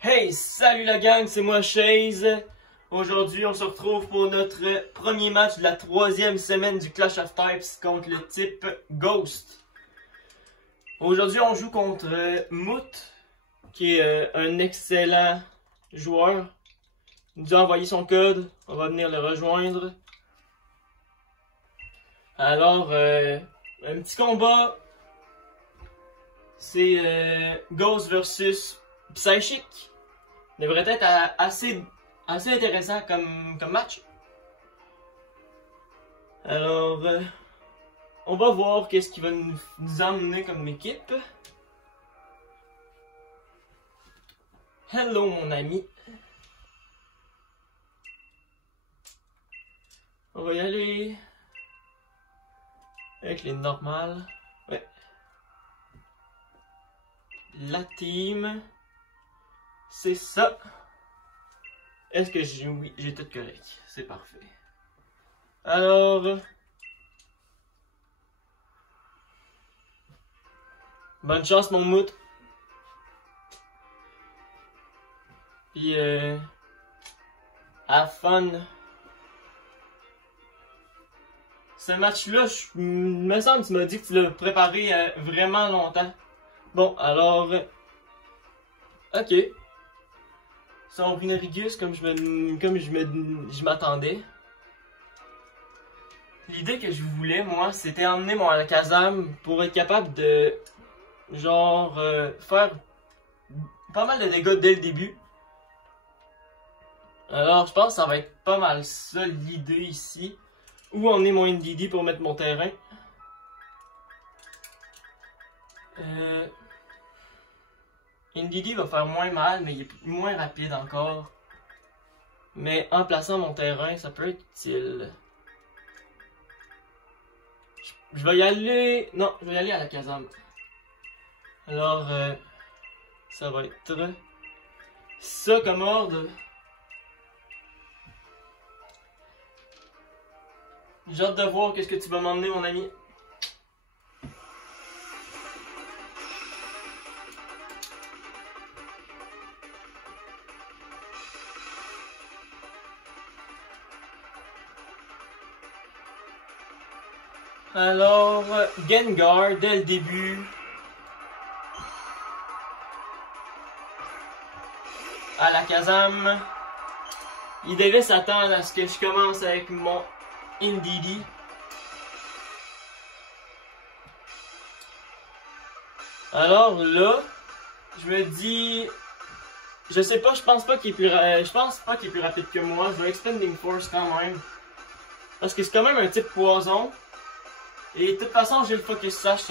Hey, salut la gang, c'est moi Chase. Aujourd'hui, on se retrouve pour notre premier match de la troisième semaine du Clash of Types contre le type Ghost. Aujourd'hui, on joue contre Moot, qui est un excellent joueur. Il nous a envoyé son code, on va venir le rejoindre. Alors, un petit combat. C'est Ghost versus Psychic. Devrait être assez intéressant comme match. Alors, on va voir qu'est-ce qui va nous emmener comme équipe. Hello mon ami. On va y aller avec les normales. Ouais. La team. C'est ça. Est-ce que j'ai... Oui, j'ai tout correct. C'est parfait. Alors... Bonne chance, mon mout. Puis, have fun. Ce match-là, me semble que tu m'as dit que tu l'as préparé vraiment longtemps. Bon, alors... Ok. Son Runerigus comme je m'attendais. L'idée que je voulais, moi, c'était emmener mon Alakazam pour être capable de, genre, faire pas mal de dégâts dès le début. Alors, je pense que ça va être pas mal ça, l'idée ici. Où emmener mon NDD pour mettre mon terrain. NDD va faire moins mal, mais il est moins rapide encore. Mais en plaçant mon terrain, ça peut être utile. Je vais y aller... Non, je vais y aller à Alakazam. Alors, ça va être... ça comme ordre. J'ai hâte de voir qu'est-ce que tu vas m'emmener, mon ami. Alors, Gengar, dès le début. Alakazam. Il devait s'attendre à ce que je commence avec mon NDD. Alors là, je me dis... Je sais pas, je pense pas qu'il est plus rapide que moi. Je vais Expanding Force quand même. Parce que c'est quand même un type poison. Et de toute façon, j'ai le Focus Sash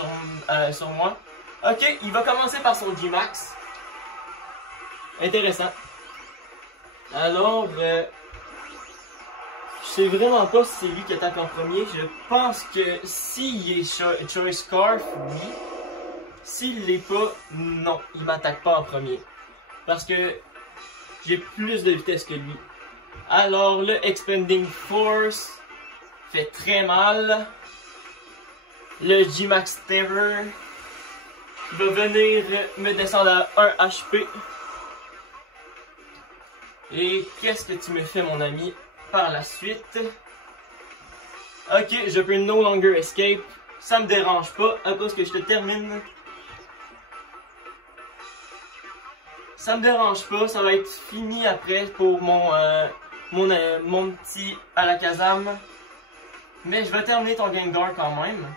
sur moi. Ok, il va commencer par son G-Max. Intéressant. Alors, je sais vraiment pas si c'est lui qui attaque en premier. Je pense que s'il est Choice Scarf, oui. S'il l'est pas, non, il m'attaque pas en premier. Parce que j'ai plus de vitesse que lui. Alors, le Expanding Force fait très mal. Le G-Max Terror va venir me descendre à 1 HP. Et qu'est-ce que tu me fais, mon ami, par la suite? Ok, je peux no longer escape. Ça me dérange pas, à cause que je te termine. Ça me dérange pas, ça va être fini après pour mon petit Alakazam. Mais je vais terminer ton Gengar quand même.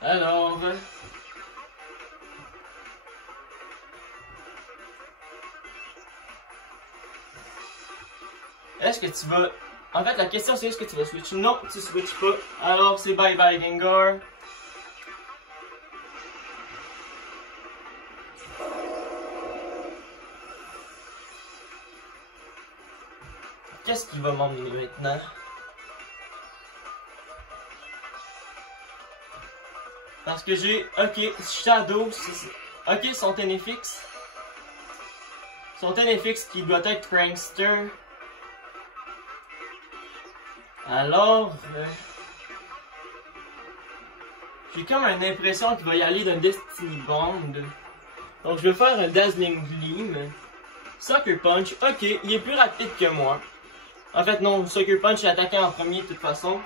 Alors... Est-ce que tu vas... En fait, la question c'est est-ce que tu vas switch? Non, tu switches pas. Alors, c'est bye bye Gengar. Qu'est-ce qu'il va m'emmener maintenant? Parce que j'ai... Ok, Shadow... Ok, son Tenefix. Son Tenefix qui doit être Prankster. Alors... j'ai comme une impression qu'il va y aller d'un Destiny Bond. Donc je vais faire un Dazzling Gleam. Sucker Punch, ok, il est plus rapide que moi. En fait non, Sucker Punch est attaqué en premier de toute façon.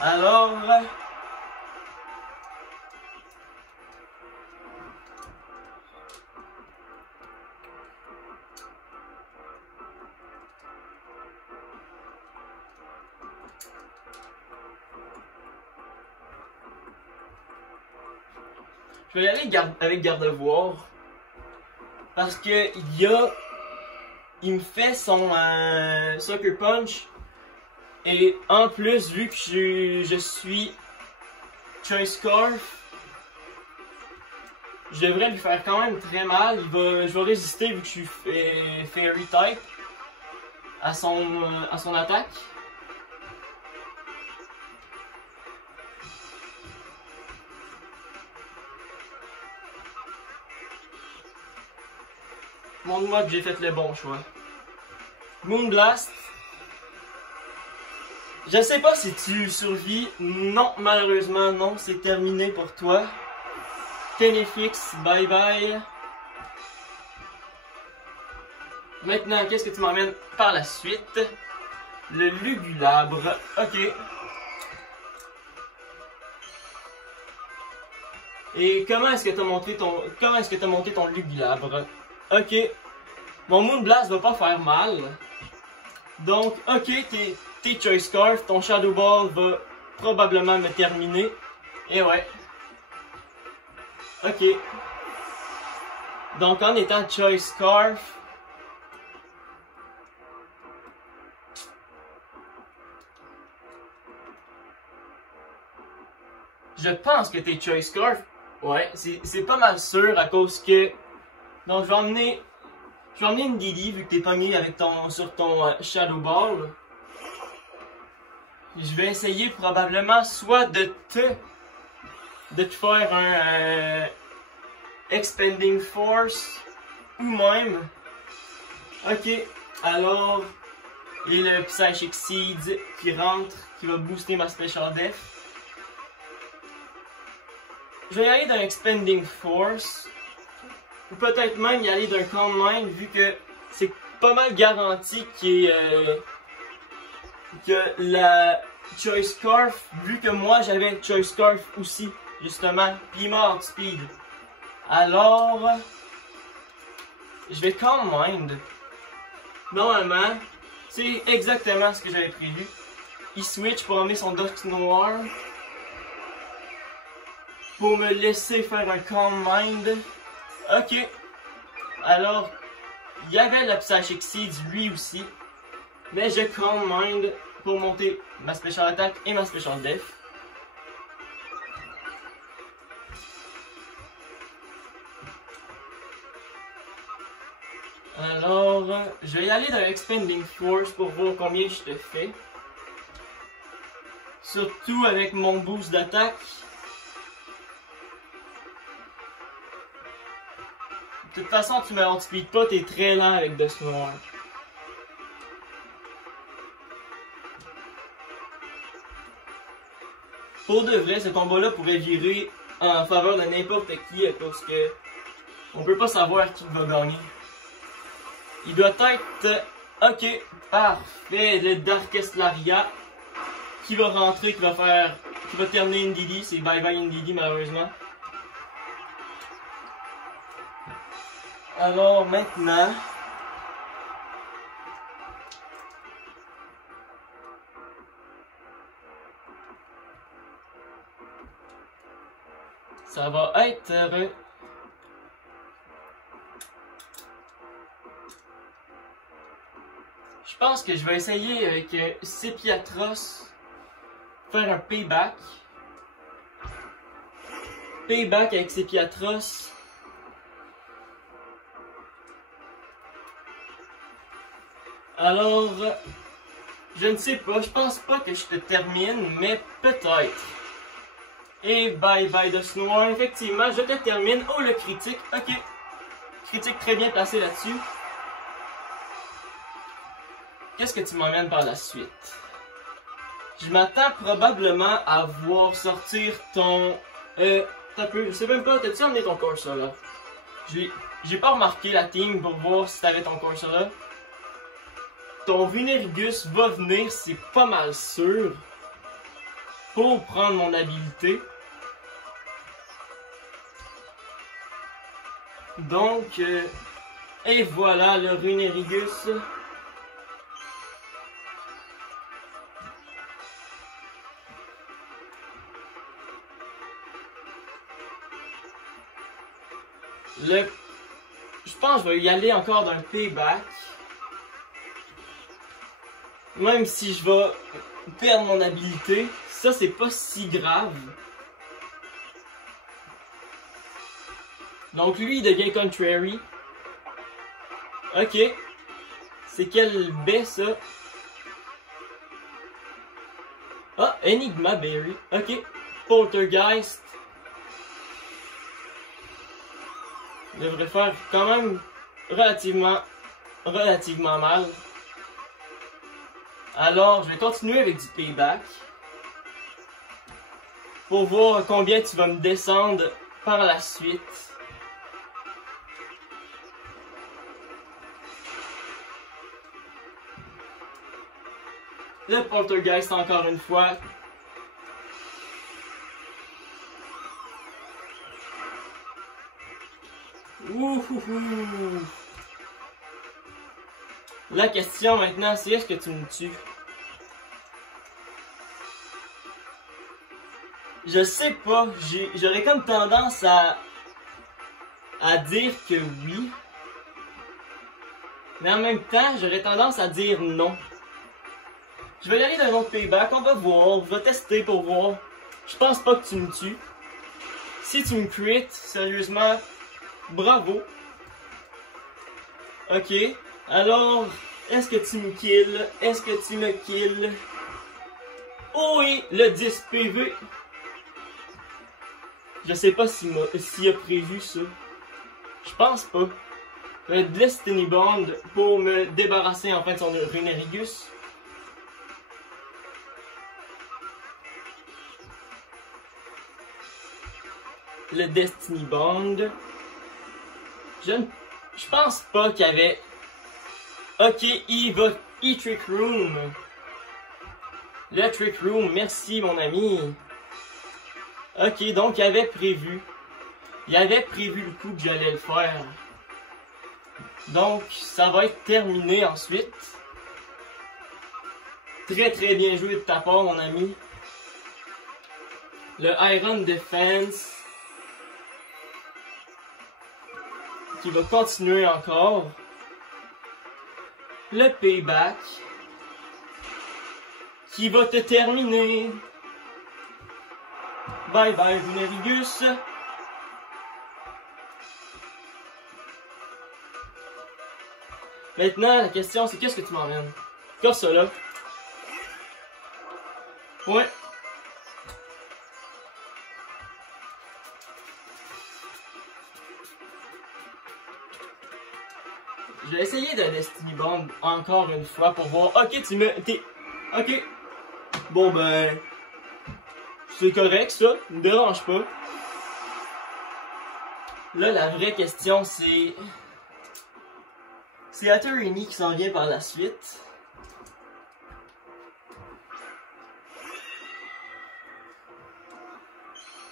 Alors... je vais y aller avec Gardevoir. Parce que il me fait son Sucker Punch. Et en plus, vu que je suis Choice Scarf, je devrais lui faire quand même très mal. Je vais résister vu que je suis Fairy type à son attaque. Montre-moi que j'ai fait le bon choix. Moonblast. Je sais pas si tu survis. Non, malheureusement, non. C'est terminé pour toi. Téléfix, bye bye. Maintenant, qu'est-ce que tu m'emmènes par la suite? Le Lugulabre. Ok. Et comment est-ce que tu as monté ton Lugulabre? Ok. Mon Moonblast va pas faire mal. Donc, ok, t'es Choice Scarf, ton Shadow Ball va probablement me terminer. Et ouais. Ok. Donc, en étant Choice Scarf, je pense que t'es Choice Scarf. Ouais, c'est pas mal sûr à cause que... Donc, je vais emmener une Didi vu que t'es pogné avec sur ton Shadow Ball. Je vais essayer probablement soit de te faire un Expanding Force ou même. Ok, alors et le Psychic Seed qui rentre, qui va booster ma Special Def. Je vais y aller d'un Expanding Force. Ou peut-être même y aller d'un Calm Mind vu que c'est pas mal garanti que la Choice Scarf, vu que moi j'avais Choice Scarf aussi, justement, puis il m'a outspeed. Alors, je vais Calm Mind. Normalement, c'est exactement ce que j'avais prévu. Il switch pour emmener son Dusk Noir. Pour me laisser faire un Calm Mind. Ok. Alors, il y avait le Psychic Seeds lui aussi. Mais je Calm Mind pour monter ma Special Attack et ma Special Def. Alors, je vais y aller dans Expanding Force pour voir combien je te fais. Surtout avec mon boost d'attaque. De toute façon, tu me outspeed pas, t'es très lent avec Dusk Noir. Pour de vrai, ce combat-là pourrait virer en faveur de n'importe qui parce que on peut pas savoir qui va gagner. Il doit être... Ok, parfait, le Darkest Laria qui va rentrer, qui va terminer Indeedee, c'est bye bye Indeedee malheureusement. Alors maintenant... ça va être... Je pense que je vais essayer avec Sepiatros faire un payback. Payback avec Sepiatros. Alors, je ne sais pas, je pense pas que je te termine, mais peut-être. Et bye bye Dusk Noir, effectivement, je te termine. Oh, le critique, ok. Critique très bien placé là-dessus. Qu'est-ce que tu m'emmènes par la suite? Je m'attends probablement à voir sortir ton... t'as peu, je sais même pas, t'as-tu emmené ton Corsa là? J'ai pas remarqué la team pour voir si t'avais ton cursor là. Ton Runerigus va venir, c'est pas mal sûr, pour prendre mon habilité. Donc, et voilà le Runerigus. Je pense que je vais y aller encore d'un payback. Même si je vais perdre mon habilité, ça c'est pas si grave. Donc lui il devient contrary. Ok. C'est quel baie ça? Ah, Enigma Berry. Ok. Poltergeist. Devrait faire quand même relativement mal. Alors, je vais continuer avec du payback. Pour voir combien tu vas me descendre par la suite. Le Poltergeist encore une fois. Wouhouhou. La question maintenant, c'est est-ce que tu me tues? Je sais pas, j'aurais comme tendance à dire que oui. Mais en même temps, j'aurais tendance à dire non. Je vais y aller d'un autre payback, on va voir, on va tester pour voir. Je pense pas que tu me tues. Si tu me crit, sérieusement, bravo. Ok, alors, est-ce que tu me kills? Est-ce que tu me kills? Oh oui, le 10 PV. Je sais pas s'il a prévu ça. Je pense pas. Le Destiny Bond pour me débarrasser enfin de son Runerigus. Le Destiny Bond. Je pense pas qu'il y avait... Ok, il va E-Trick Room. Le Trick Room, merci mon ami. Ok, donc il avait prévu. Il avait prévu le coup que j'allais le faire. Donc, ça va être terminé ensuite. Très très bien joué de ta part mon ami. Le Iron Defense. Qui va continuer encore. Le payback. Qui va te terminer. Bye bye Runerigus. Maintenant, la question c'est qu'est-ce que tu m'emmènes? Comme ça là. Ouais. Je vais essayer de Destiny Bond encore une fois pour voir. Ok, ok. Bon ben... C'est correct ça, ne me dérange pas. Là, la vraie question c'est... C'est Hatterene qui s'en vient par la suite.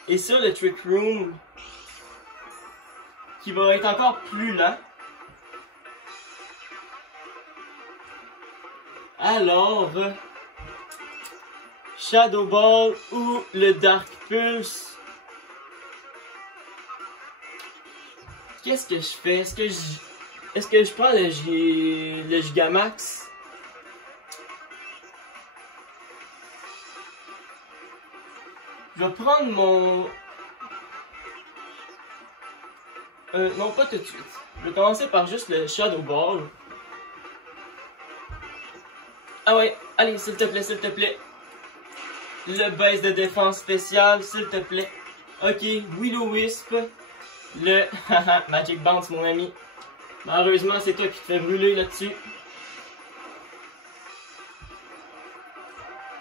Et ça, le Trick Room... qui va être encore plus lent. Alors... Shadow Ball ou le Dark Pulse. Qu'est-ce que je fais? Est-ce que je prends le Gigamax? Je vais prendre mon... non, pas tout de suite. Je vais commencer par juste le Shadow Ball. Ah ouais, allez, s'il te plaît, s'il te plaît. Le baisse de défense spéciale, s'il te plaît. Ok, Will-O-Wisp. Le Magic Bounce, mon ami. Malheureusement, c'est toi qui te fais brûler là-dessus.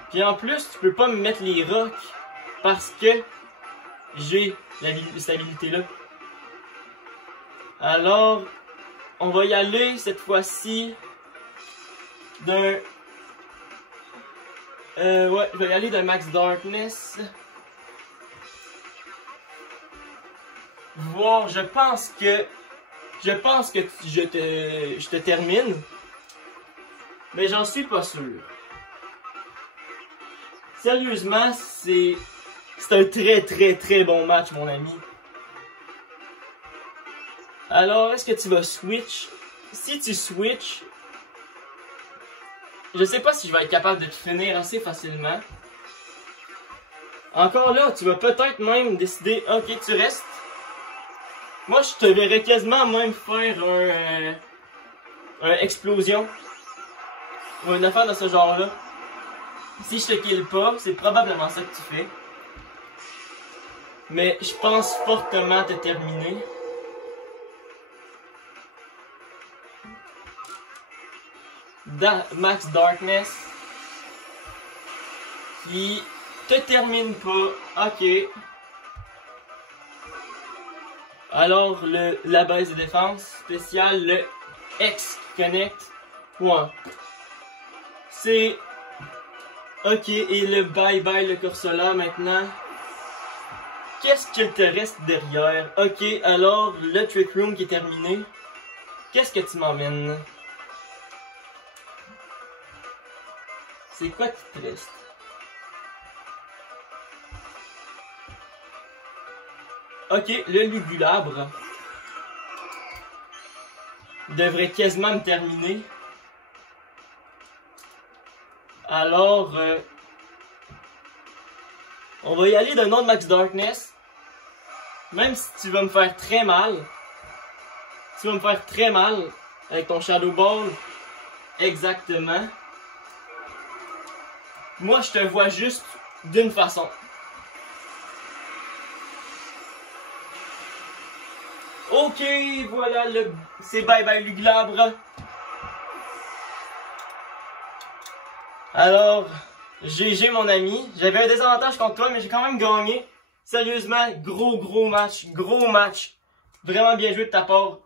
Puis en plus, tu peux pas me mettre les rocs parce que j'ai cette habilité-là. Alors, on va y aller cette fois-ci d'un... ouais, je vais y aller d'un Max Darkness. Voir, je pense que je te termine. Mais j'en suis pas sûr. Sérieusement, c'est un très bon match, mon ami. Alors, est-ce que tu vas switch? Si tu switch, je sais pas si je vais être capable de te finir assez facilement. Encore là, tu vas peut-être même décider, ok, tu restes. Moi, je te verrais quasiment même faire un explosion. Ou une affaire de ce genre-là. Si je te kill pas, c'est probablement ça que tu fais. Mais je pense fortement te terminer. Max Darkness. Qui te termine pas. Ok. Alors, la base de défense spéciale, le X-Connect. Point. C'est... Ok, et le bye-bye le Corsola maintenant. Qu'est-ce qu'il te reste derrière? Ok, alors, le Trick Room qui est terminé. Qu'est-ce que tu m'emmènes? C'est quoi qui te reste? Ok, le Lugulabre devrait quasiment me terminer. Alors, on va y aller d'un autre Max Darkness. Même si tu vas me faire très mal. Tu vas me faire très mal avec ton Shadow Ball. Exactement. Moi, je te vois juste d'une façon. Ok, voilà, c'est bye bye Lugulabre. Alors, GG mon ami. J'avais un désavantage contre toi, mais j'ai quand même gagné. Sérieusement, gros match. Vraiment bien joué de ta part.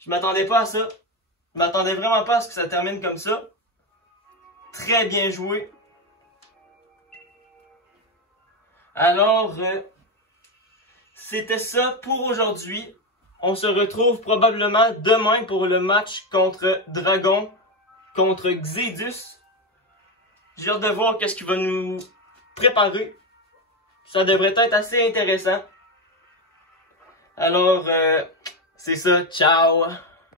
Je m'attendais pas à ça. Je m'attendais vraiment pas à ce que ça termine comme ça. Très bien joué. Alors, c'était ça pour aujourd'hui. On se retrouve probablement demain pour le match contre Dragon, contre Xedus. J'ai hâte de voir qu'est-ce qu'il va nous préparer. Ça devrait être assez intéressant. Alors, c'est ça. Ciao!